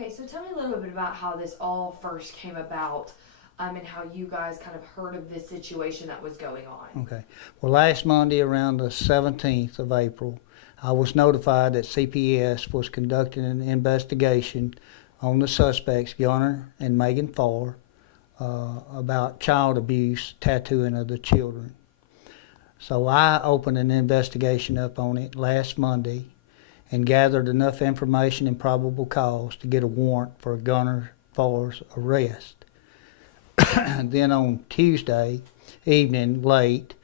Okay, so tell me a little bit about how this all first came about, and how you guys kind of heard of this situation that was going on. Okay. Well, last Monday around the 17th of April, I was notified that CPS was conducting an investigation on the suspects, Gunner and Megan Farr, about child abuse, tattooing of the children. So I opened an investigation up on it last Monday and gathered enough information and probable cause to get a warrant for Gunner Farr's arrest. Then on Tuesday evening, late,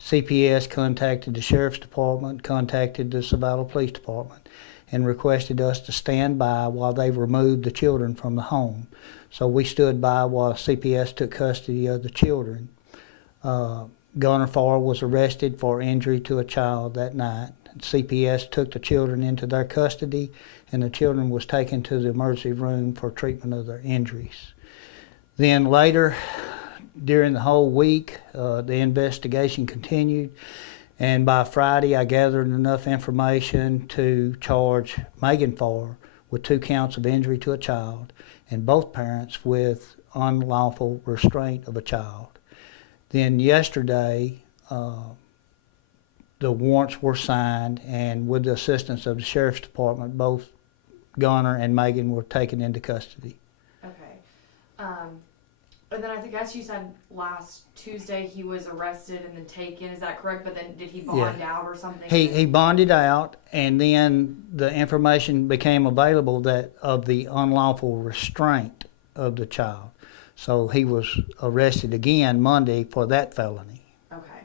CPS contacted the Sheriff's Department, contacted the Zavalla Police Department, and requested us to stand by while they removed the children from the home. So we stood by while CPS took custody of the children. Gunner Farr was arrested for injury to a child that night. CPS took the children into their custody, and the children was taken to the emergency room for treatment of their injuries. Then later, during the whole week, the investigation continued, and by Friday I gathered enough information to charge Megan Farr with 2 counts of injury to a child and both parents with unlawful restraint of a child. Then yesterday, the warrants were signed, and with the assistance of the Sheriff's Department, both Gunner and Megan were taken into custody. Okay. And then I guess you said last Tuesday he was arrested and then taken. Is that correct? But then did he bond out or something? He bonded out, and then the information became available that of the unlawful restraint of the child. So he was arrested again Monday for that felony. Okay.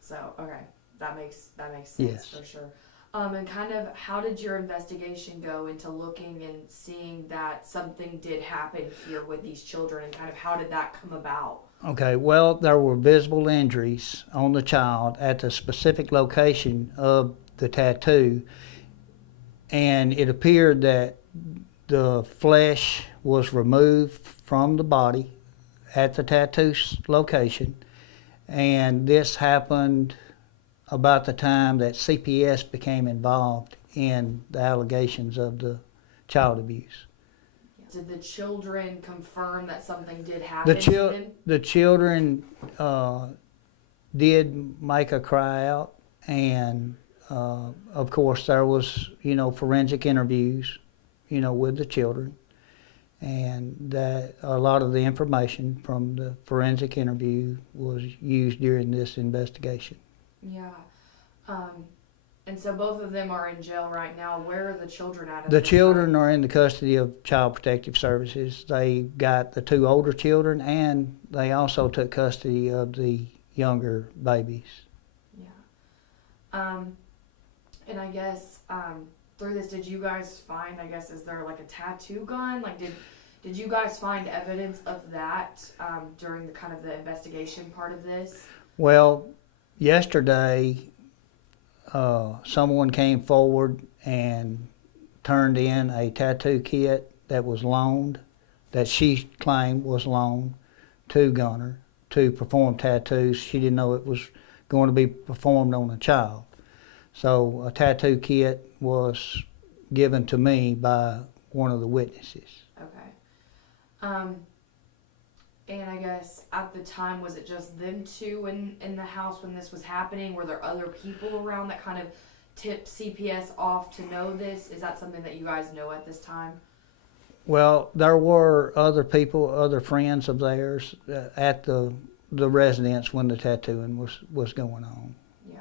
So, okay. That makes sense. Yes. For sure. And kind of how did your investigation go into looking and seeing that something did happen here with these children, and kind of how did that come about? Okay, well, there were visible injuries on the child at the specific location of the tattoo, and it appeared that the flesh was removed from the body at the tattoo location, and this happened about the time that CPS became involved in the allegations of the child abuse. Did the children confirm that something did happen to them? The children did make a cry out, and of course there was, forensic interviews, with the children, and that a lot of the information from the forensic interview was used during this investigation. Yeah. And so both of them are in jail right now. Where are the children at? The children are in the custody of Child Protective Services. They got the 2 older children, and they also took custody of the younger babies. Yeah. And I guess through this, did you guys find, is there like a tattoo gun? Like, did you guys find evidence of that during the kind of the investigation part of this? Well, yesterday, someone came forward and turned in a tattoo kit that was loaned, that she claimed was loaned to Gunner to perform tattoos. She didn't know it was going to be performed on a child. So a tattoo kit was given to me by one of the witnesses. Okay. And I guess at the time, was it just them 2 in the house when this was happening? Were there other people around that kind of tipped CPS off to know this? Is that something that you guys know at this time? Well, there were other people, other friends of theirs at the residence when the tattooing was going on. Yeah.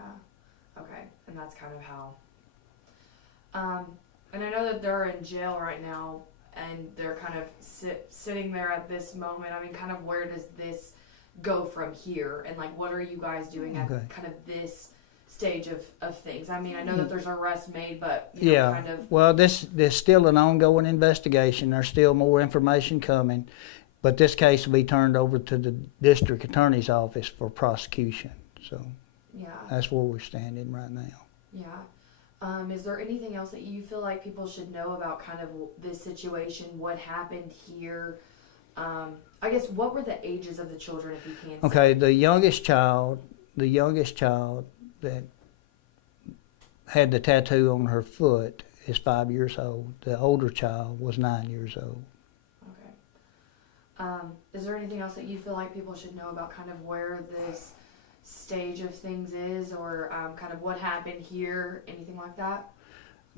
Okay. And that's kind of how. And I know that they're in jail right now, and they're kind of sitting there at this moment. I mean, kind of where does this go from here? And like, what are you guys doing at kind of this stage of things? I mean, I know that there's an arrest made, but kind of. Well, there's still an ongoing investigation. There's still more information coming, but this case will be turned over to the district attorney's office for prosecution. So that's where we're standing right now. Yeah. Is there anything else that you feel like people should know about kind of this situation, what happened here? I guess, what were the ages of the children, if you can say? Okay, the youngest child that had the tattoo on her foot is 5 years old. The older child was 9 years old. Okay. Is there anything else that you feel like people should know about kind of where this stage of things is, or kind of what happened here, anything like that?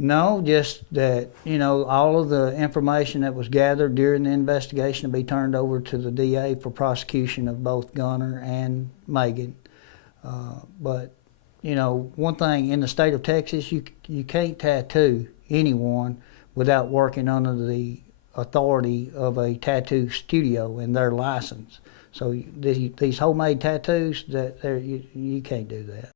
No, just that, all of the information that was gathered during the investigation to be turned over to the DA for prosecution of both Gunner and Megan. But, one thing, in the state of Texas, you can't tattoo anyone without working under the authority of a tattoo studio and their license. So these homemade tattoos, you can't do that.